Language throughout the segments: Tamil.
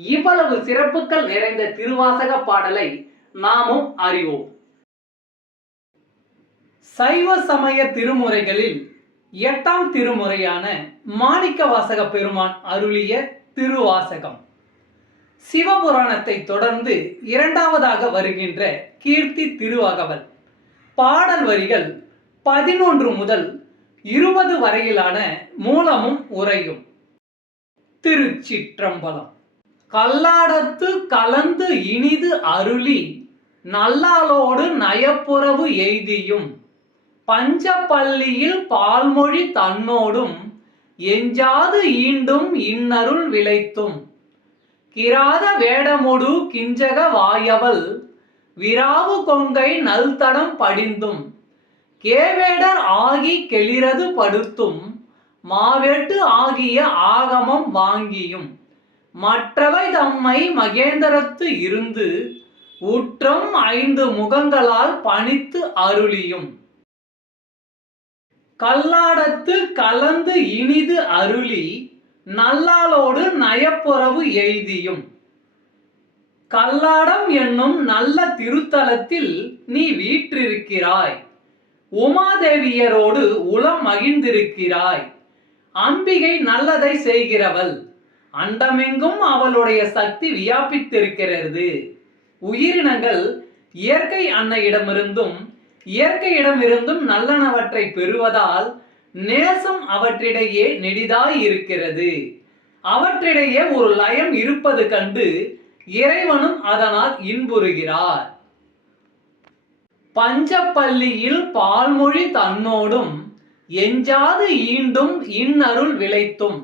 இவ்வளவு சிறப்புகள் நிறைந்த திருவாசக பாடலை நாமும் அறிவோம். சைவ சமய திருமுறைகளில் எட்டாம் திருமுறையான மாணிக்க வாசக பெருமான் அருளிய திருவாசகம். சிவபுராணத்தை தொடர்ந்து இரண்டாவதாக வருகின்ற கீர்த்தி திருவகவல். பாடல் வரிகள் பதினொன்று முதல் இருபது வரையிலான மூலமும் உரையும் திருச்சிற்றம்பலம். கல்லாடத்து கலந்து இனிது அருளி நல்லாளோடு நயப்புறவு எய்தியும். பஞ்சப்பள்ளியில் பால்மொழி தன்னோடும் எஞ்சாது ஈண்டும் இன்னருள் விளைத்தும். கிராத வேடமொடு கிஞ்சக வாயவள் விராவு கொங்கை நல்தடம் படிந்தும். கேவேடர் ஆகி கெளிரது படுத்தும் மாவேட்டு ஆகிய ஆகமம் வாங்கியும். மற்றவை தம்மை மகேந்திரத்து இருந்து உற்றம் ஐந்து முகங்களால் பணித்து அருளியும். கல்லாடத்து கலந்து இனிது அருளி நல்லாளோடு நயப்புறவு எய்தியும். கல்லாடம் என்னும் நல்ல திருத்தலத்தில் நீ வீற்றிருக்கிறாய். உமாதேவியரோடு உளம் மகிழ்ந்திருக்கிறாய். அம்பிகை நல்லதை செய்கிறவள். அண்டமெங்கும் அவளுடைய சக்தி வியாபித்திருக்கிறது. உயிரினங்கள் இயற்கை அன்னையிடமிருந்தும் இயற்கையிடமிருந்தும் நல்லனவற்றை பெறுவதால் நேசம் அவற்றிடையே நெடிதாய் இருக்கிறது. அவற்றிடையே ஒரு லயம் இருப்பது கண்டு இறைவனும் அதனால் இன்புறுகிறார். பஞ்சப்பள்ளியில் பால்மொழி தன்னோடும் எஞ்சாது ஈண்டும் இன்னருள் விளைத்தும்.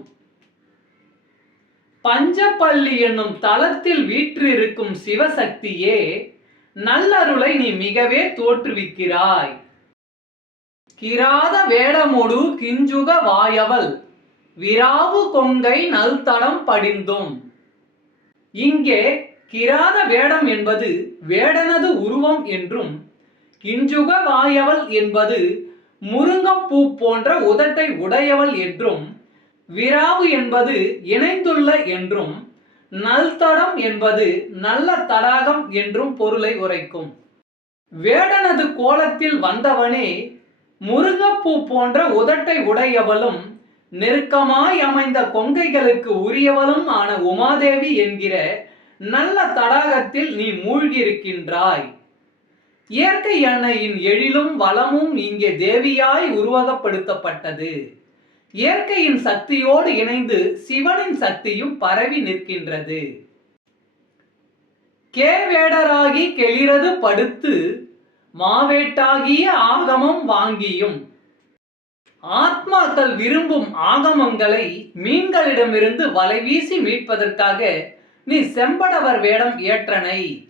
பஞ்சப்பள்ளி என்னும் தலத்தில் வீற்றிருக்கும் சிவசக்தியே நல்லருளை நீ மிகவே தோற்றுவிக்கிறாய். கிராத வேடமொடு கிஞ்சுக வாயவள் விராவு கொங்கை நல்தடம் படிந்தும். இங்கே கிராத வேடம் என்பது வேடனது உருவம் என்றும் கிஞ்சுக வாயவள் என்பது முருங்கப்பூ போன்ற உதட்டை உடையவள் என்றும் விராவு என்பது இணைந்துள்ள என்றும் நல்தடம் என்பது நல்ல தடாகம் என்றும் பொருளை உரைக்கும். வேடனது கோலத்தில் வந்தவனே முருகப்பூ போன்ற உதட்டை உடையவளும் நெருக்கமாய் அமைந்த கொங்கைகளுக்கு உரியவளும் ஆன உமாதேவி என்கிற நல்ல தடாகத்தில் நீ மூழ்கியிருக்கின்றாய். இயற்கை அன்னையின் எழிலும் வளமும் இங்கே தேவியாய் உருவகப்படுத்தப்பட்டது. இயற்கையின் சக்தியோடு இணைந்து சிவனின் சக்தியும் பரவி நிற்கின்றது. கேவேடராகி கெளிரது படுத்து மாவேட்டாகிய ஆகமம் வாங்கியும். ஆத்மாக்கள் விரும்பும் ஆகமங்களை மீன்களிடமிருந்து வலைவீசி மீட்பதற்காக நீ செம்படவர் வேடம் ஏற்றனை.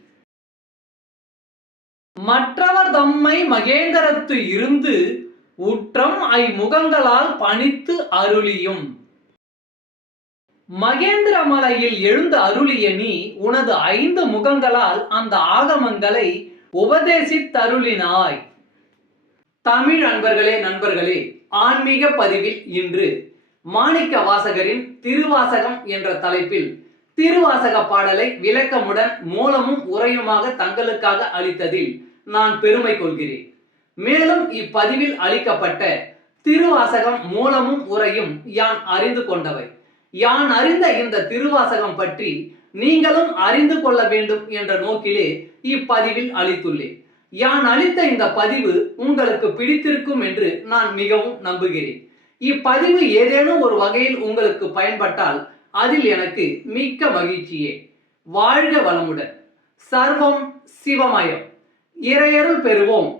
மற்றவர் தம்மை மகேந்திரத்து இருந்து உற்றம் ஐ முகங்களால் பணித்து அருளியும். மகேந்திர மலையில் எழுந்து அருளிய நீ உனது ஐந்து முகங்களால் அந்த ஆகமங்களை உபதேசித்தருளினாய். தமிழ் அன்பர்களே நண்பர்களே ஆன்மீக பதிவில் இன்று மாணிக்க வாசகரின் திருவாசகம் என்ற தலைப்பில் திருவாசக பாடலை விளக்கமுடன் மூலமும் உரையுமாக தங்களுக்காக அளித்ததில் நான் பெருமை கொள்கிறேன். மேலும் இப்பதிவில் அளிக்கப்பட்ட திருவாசகம் மூலமும் உரையும் யான் அறிந்து கொண்டவை. யான் அறிந்த இந்த திருவாசகம் பற்றி நீங்களும் அறிந்து கொள்ள வேண்டும் என்ற நோக்கிலே இப்பதிவில் அளித்துள்ளேன். யான் அளித்த இந்த பதிவு உங்களுக்கு பிடித்திருக்கும் என்று நான் மிகவும் நம்புகிறேன். இப்பதிவு ஏதேனும் ஒரு வகையில் உங்களுக்கு பயன்பட்டால் அதில் எனக்கு மிக்க மகிழ்ச்சியே. வாழ்க வளமுடன். சர்வம் சிவமயம். இறையருள் பெறுவோம்.